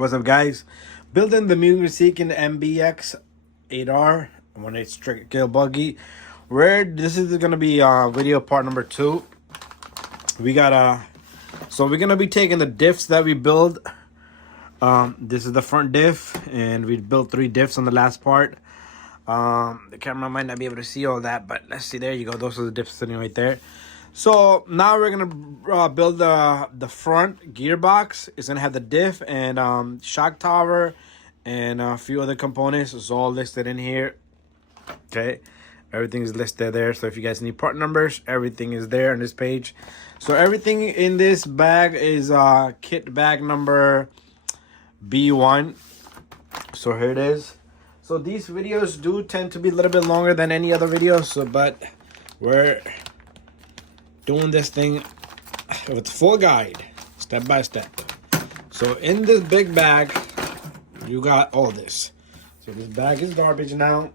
What's up, guys? Building the Mugen MBX8R 1/8 scale buggy. This is gonna be video part number 2. We got so we're gonna be taking the diffs that we build. This is the front diff, and we built 3 diffs on the last part. The camera might not be able to see all that, but let's see. There you go. Those are the diffs sitting right there. So now we're gonna build the front gearbox. It's gonna have the diff and shock tower and a few other components. It's all listed in here. Okay, everything is listed there. So if you guys need part numbers, everything is there on this page. So everything in this bag is kit bag number B1. So here it is. So these videos do tend to be a little bit longer than any other videos. So but we're doing this thing with full guide, step by step. So in this big bag, you got all this. So this bag is garbage now.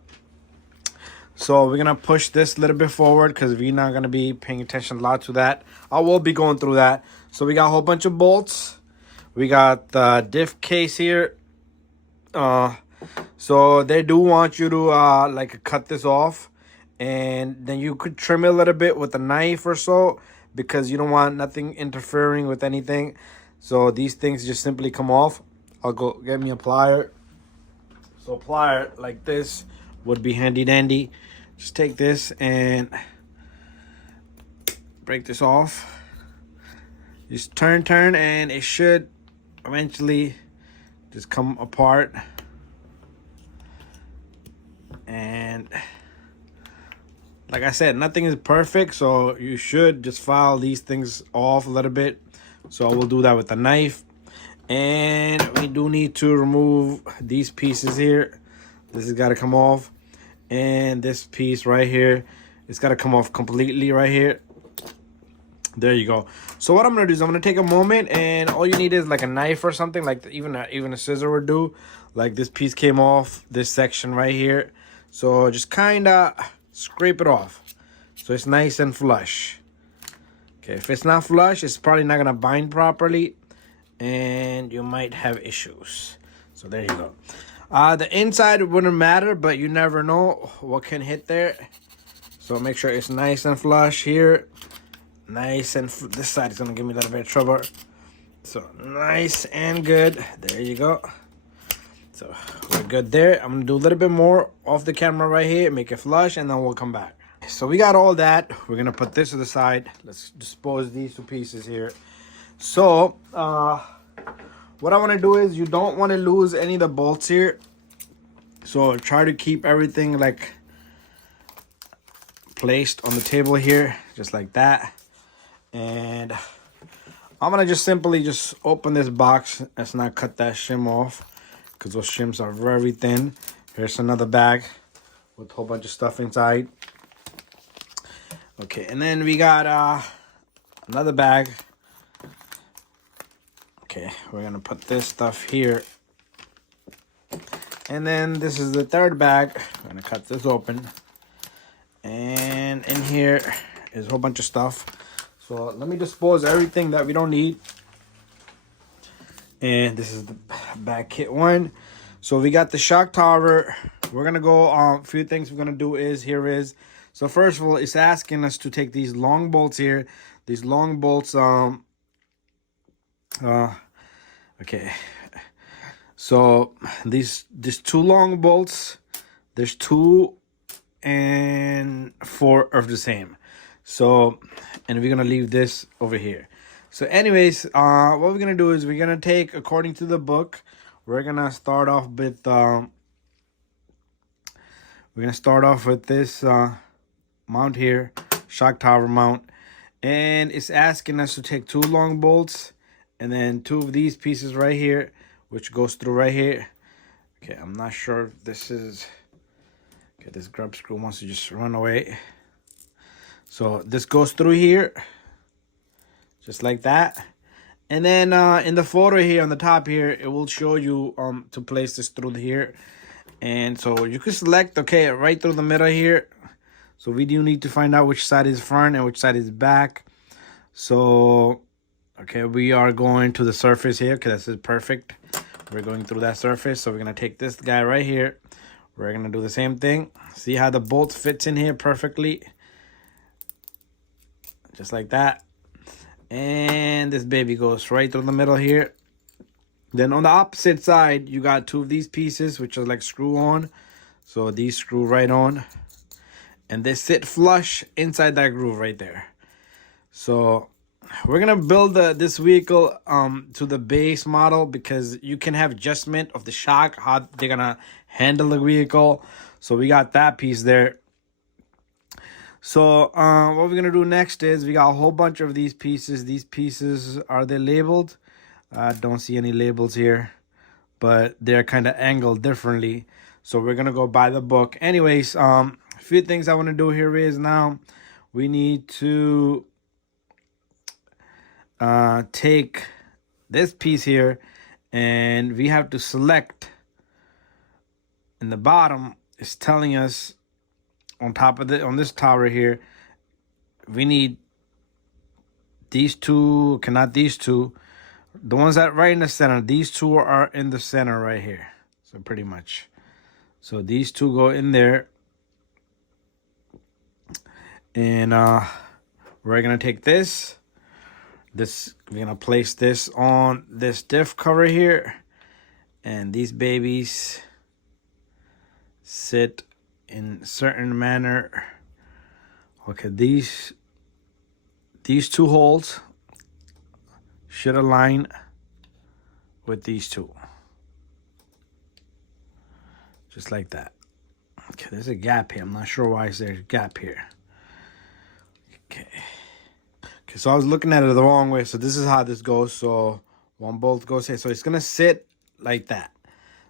So we're gonna push this a little bit forward because we're not gonna be paying attention a lot to that. I will be going through that. So we got a whole bunch of bolts. We got the diff case here. So they do want you to like cut this off, and then you could trim it a little bit with a knife or so, because you don't want nothing interfering with anything. So these things just simply come off. I'll go get me a plier. So a plier like this would be handy dandy. Just take this and break this off. Just turn, and it should eventually just come apart. And like I said, nothing is perfect, so you should just file these things off a little bit. So we'll do that with a knife. And we do need to remove these pieces here. This has got to come off. And this piece right here, it's got to come off completely right here. There you go. So what I'm going to do is I'm going to take a moment, and all you need is like a knife or something, like even a scissor would do. Like this piece came off this section right here. So just kind of scrape it off so it's nice and flush. Okay, if it's not flush, it's probably not going to bind properly, and you might have issues. So there you go. The inside wouldn't matter, but you never know what can hit there. So make sure it's nice and flush here. Nice and this side is going to give me a little bit of trouble. So nice and good. There you go. So we're good there. I'm gonna do a little bit more off the camera right here, make it flush, and then we'll come back. So we got all that. We're gonna put this to the side. Let's dispose these 2 pieces here. So what I want to do is, you don't want to lose any of the bolts here. So try to keep everything like placed on the table here, just like that. And I'm gonna just simply open this box. Let's not cut that shim off, because those shims are very thin. Here's another bag with a whole bunch of stuff inside. Okay, and then we got another bag. Okay, we're gonna put this stuff here. And then this is the third bag. I'm gonna cut this open. And in here is a whole bunch of stuff. So let me dispose everything that we don't need. And this is the bag kit 1. So we got the shock tower. We're gonna go a few things we're gonna do is so first of all, it's asking us to take these long bolts here. These long bolts okay. So these 2 long bolts, there's 2 and 4 of the same. So, and we're gonna leave this over here. So anyways, what we're gonna do is we're gonna take, according to the book, we're gonna start off with this mount here, shock tower mount, and it's asking us to take 2 long bolts and then 2 of these pieces right here, which goes through right here. Okay, I'm not sure if this is, okay, this grub screw wants to just run away. So this goes through here, just like that. And then in the photo here on the top here, it will show you to place this through here. And so you can select, okay, right through the middle here. So we do need to find out which side is front and which side is back. So Okay, we are going to the surface here. Okay, this is perfect. we're going through that surface. So we're gonna take this guy right here. We're gonna do the same thing. See how the bolt fits in here perfectly, just like that. And this baby goes right through the middle here. Then on the opposite side, you got two of these pieces, which are like screw on. So these screw right on, and they sit flush inside that groove right there. So we're gonna build this vehicle to the base model, because you can have adjustment of the shock, how they're gonna handle the vehicle. So we got that piece there. So what we're gonna do next is we got a whole bunch of these pieces. These pieces, are they labeled? I don't see any labels here, but they're kind of angled differently. So we're gonna go by the book. Anyways, a few things I want to do here is now we need to take this piece here, and we have to select. In the bottom, it's telling us on top of on this tower here, we need these two, not these two, the ones that right in the center. These two are in the center right here. So pretty much. So these two go in there. And we're gonna take this. We're gonna place this on this diff cover here. And these babies sit in certain manner. Okay, these two holes should align with these two, just like that. Okay, there's a gap here. I'm not sure why there's a gap here. Okay, so I was looking at it the wrong way. So this is how this goes. So one bolt goes here. So it's gonna sit like that.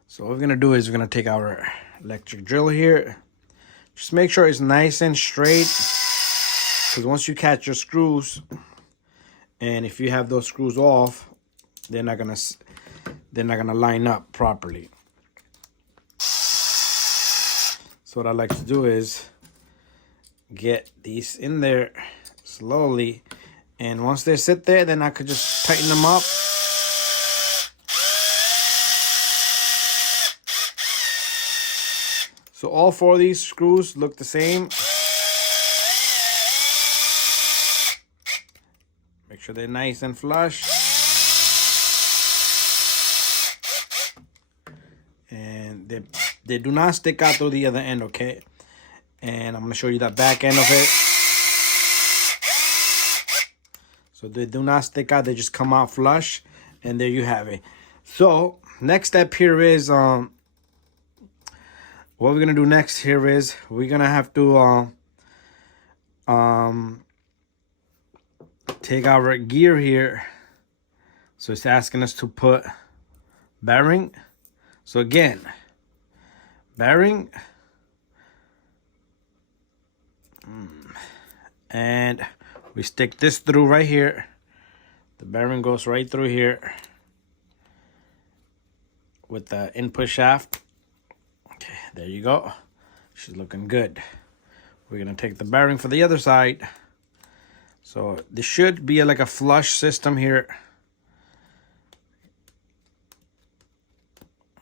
So what we're gonna do is we're gonna take our electric drill here. Just make sure it's nice and straight, because once you catch your screws, and if you have those screws off, they're not gonna line up properly. So what I like to do is get these in there slowly, and once they sit there, then I could just tighten them up. So all four of these screws look the same. Make sure they're nice and flush. And they do not stick out through the other end, okay? And I'm gonna show you the back end of it. So they do not stick out, they just come out flush, and there you have it. So next step here is what we're gonna do next here is we're gonna have to take our gear here. So it's asking us to put bearing. So again, bearing, and we stick this through right here. The bearing goes right through here with the input shaft. Okay, there you go. She's looking good. We're gonna take the bearing for the other side. So this should be like a flush system here.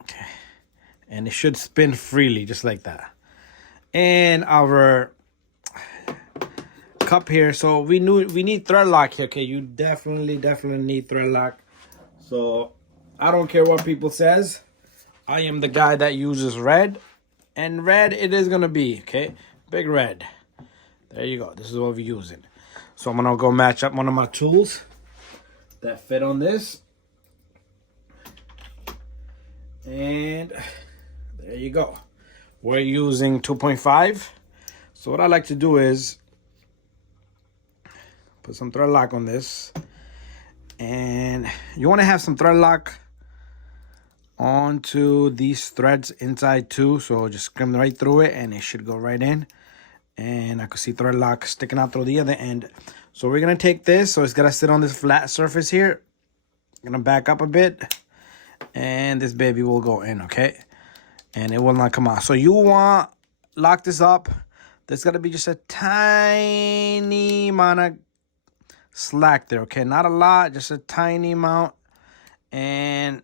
Okay, and it should spin freely, just like that. And our cup here. So we need thread lock here. Okay, you definitely need thread lock. So I don't care what people says. I am the guy that uses red, and red it is gonna be, okay? Big red. There you go. This is what we're using. So I'm gonna go match up one of my tools that fit on this. And there you go. We're using 2.5. So what I like to do is put some thread lock on this. And you wanna have some thread lock onto these threads inside too, so just scrim right through it and it should go right in. And I could see thread lock sticking out through the other end. So we're gonna take this, so it's gonna sit on this flat surface here. I'm gonna back up a bit, and this baby will go in, okay? And it will not come out. So you want lock this up. There's gotta be just a tiny amount of slack there, okay? Not a lot, just a tiny amount. And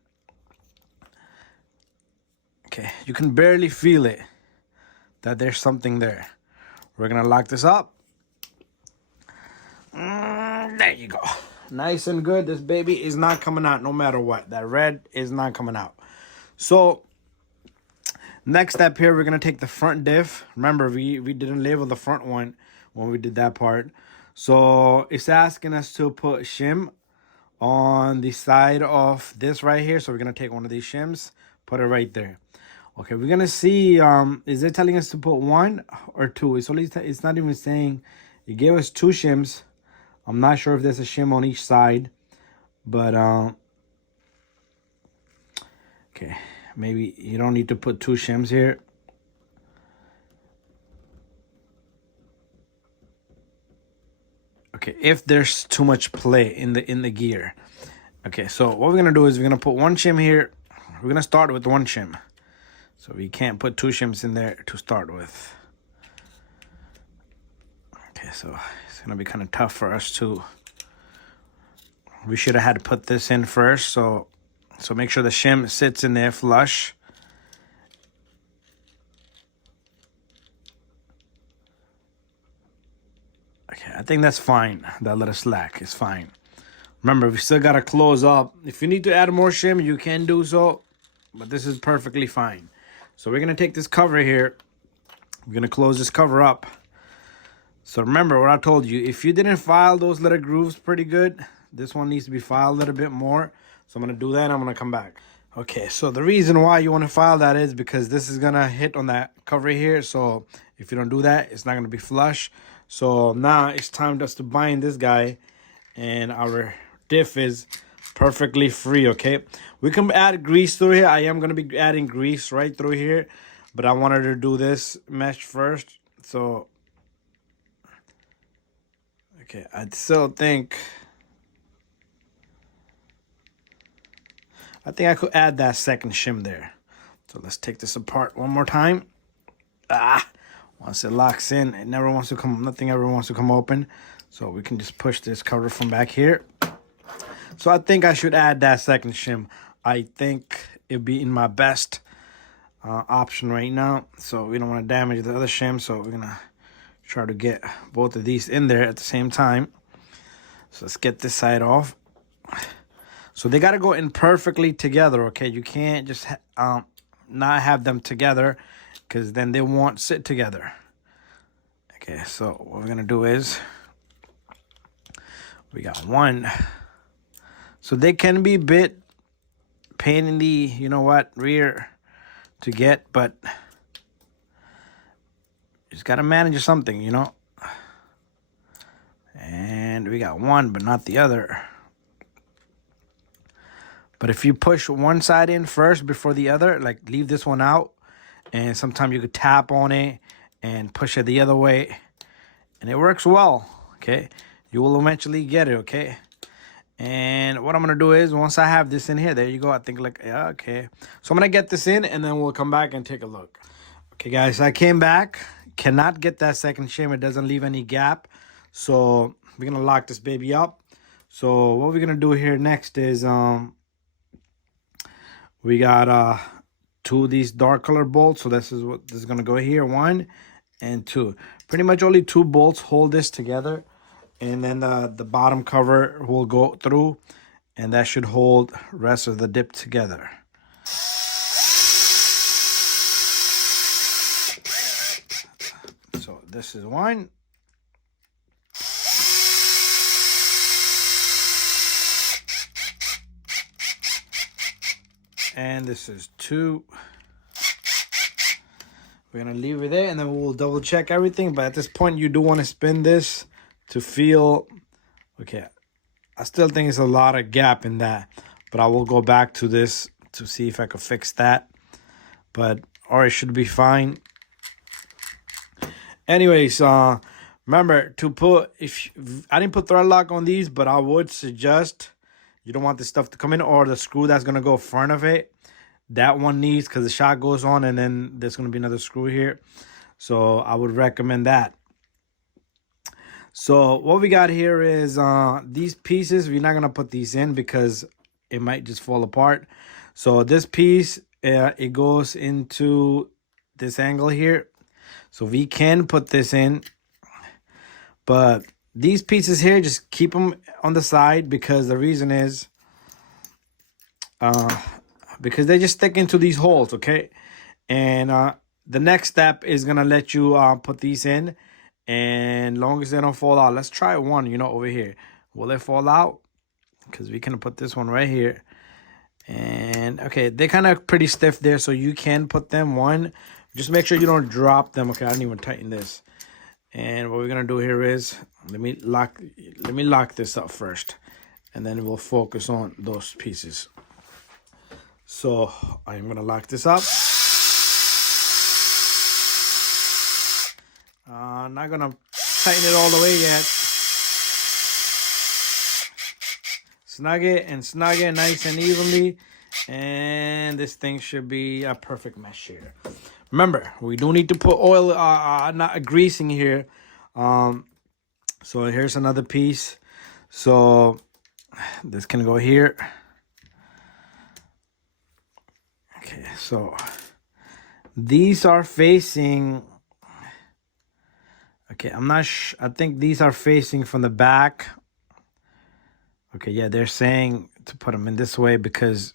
Okay, you can barely feel it, that there's something there. We're gonna lock this up. There you go. Nice and good. This baby is not coming out no matter what. That red is not coming out. So next step here, we're gonna take the front diff. Remember, we didn't label the front one when we did that part. So it's asking us to put shim on the side of this right here. So we're gonna take one of these shims, put it right there. Okay, we're gonna see, is it telling us to put 1 or 2? It's not even saying. It gave us 2 shims. I'm not sure if there's a shim on each side, but okay, maybe you don't need to put 2 shims here. Okay, if there's too much play in the gear. Okay, so what we're gonna do is we're gonna put 1 shim here. We're gonna start with 1 shim. So we can't put 2 shims in there to start with. Okay, so it's gonna be kind of tough for us to. We should have had to put this in first. So make sure the shim sits in there flush. Okay, I think that's fine. That little slack is fine. Remember, we still gotta close up. If you need to add more shim, you can do so, but this is perfectly fine. So we're gonna take this cover here. We're gonna close this cover up. So remember what I told you. If you didn't file those little grooves pretty good, this one needs to be filed a little bit more. So I'm gonna do that and I'm gonna come back. Okay, so the reason why you wanna file that is because this is gonna hit on that cover here. So if you don't do that, it's not gonna be flush. So now it's time just to bind this guy, and our diff is perfectly free. Okay, we can add grease through here. I am going to be adding grease right through here, but I wanted to do this mesh first. So okay, I still think I could add that second shim there. So let's take this apart one more time. Once it locks in, it never wants to come, nothing ever wants to come open. So we can just push this cover from back here. So I think I should add that second shim. I think it'd be in my best option right now. So we don't want to damage the other shim. So we're gonna try to get both of these in there at the same time. So let's get this side off. So they gotta go in perfectly together, okay? You can't just not have them together, because then they won't sit together. Okay, so what we're gonna do is we got 1. So they can be a bit pain in the, you know what, rear to get, but you just gotta manage something, you know. And we got 1, but not the other. But if you push one side in first before the other, like leave this one out, and sometimes you could tap on it and push it the other way, and it works well, okay? You will eventually get it, okay? And what I'm going to do is, once I have this in here, there you go. I think like, yeah, okay. So I'm going to get this in, and then we'll come back and take a look. Okay, guys, I came back. Cannot get that second shim. It doesn't leave any gap. So we're going to lock this baby up. So what we're going to do here next is, we got 2 of these dark color bolts. So this is gonna go here, 1 and 2. Pretty much only 2 bolts hold this together, and then the bottom cover will go through, and that should hold rest of the dip together. So this is 1. And this is 2. We're going to leave it there, and then we'll double check everything. But at this point, you do want to spin this to feel, okay, I still think it's a lot of gap in that. But I will go back to this to see if I can fix that. But, or it should be fine. Anyways, remember to put, I didn't put thread lock on these, but I would suggest, you don't want this stuff to come in, or the screw that's going to go in front of it. That one needs, because the shot goes on, and then there's going to be another screw here. So I would recommend that. So what we got here is these pieces. We're not going to put these in because it might just fall apart. So this piece it goes into this angle here. So we can put this in, but these pieces here, just keep them on the side, because the reason is because they just stick into these holes, okay? And the next step is gonna let you put these in, and long as they don't fall out. Let's try one, you know, over here. Will it fall out? Because we can put this one right here. And okay, they're kind of pretty stiff there, so you can put them one. Just make sure you don't drop them. Okay, I didn't even tighten this. And what we're gonna do here is let me lock this up first, and then we'll focus on those pieces. So I'm gonna lock this up. I'm not gonna tighten it all the way yet. Snug it nice and evenly, and this thing should be a perfect mesh here. Remember, we do need to put oil, not greasing here. So here's another piece. So this can go here. Okay, so these are facing. Okay, I'm not sure. I think these are facing from the back. Okay, yeah, they're saying to put them in this way because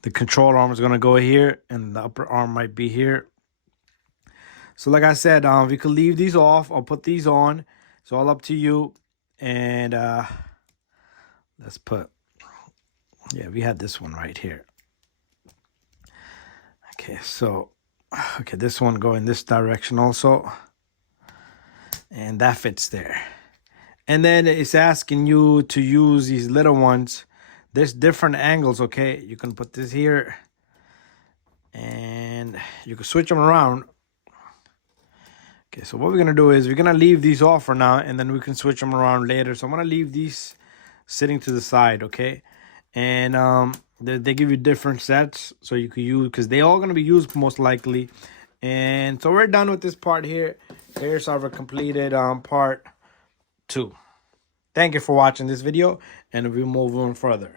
the control arm is going to go here and the upper arm might be here. So like I said, we could leave these off. I'll put these on. It's all up to you. And let's put, yeah, we had this one right here. Okay, so, okay, this one go in this direction also. And that fits there. And then it's asking you to use these little ones. There's different angles, okay? You can put this here. And you can switch them around. Okay, so what we're going to do is we're going to leave these off for now. And then we can switch them around later. So I'm going to leave these sitting to the side, okay? And they give you different sets. So you can use, because they're all going to be used most likely. And so we're done with this part here. Here's our completed part 2. Thank you for watching this video, and we'll move on further.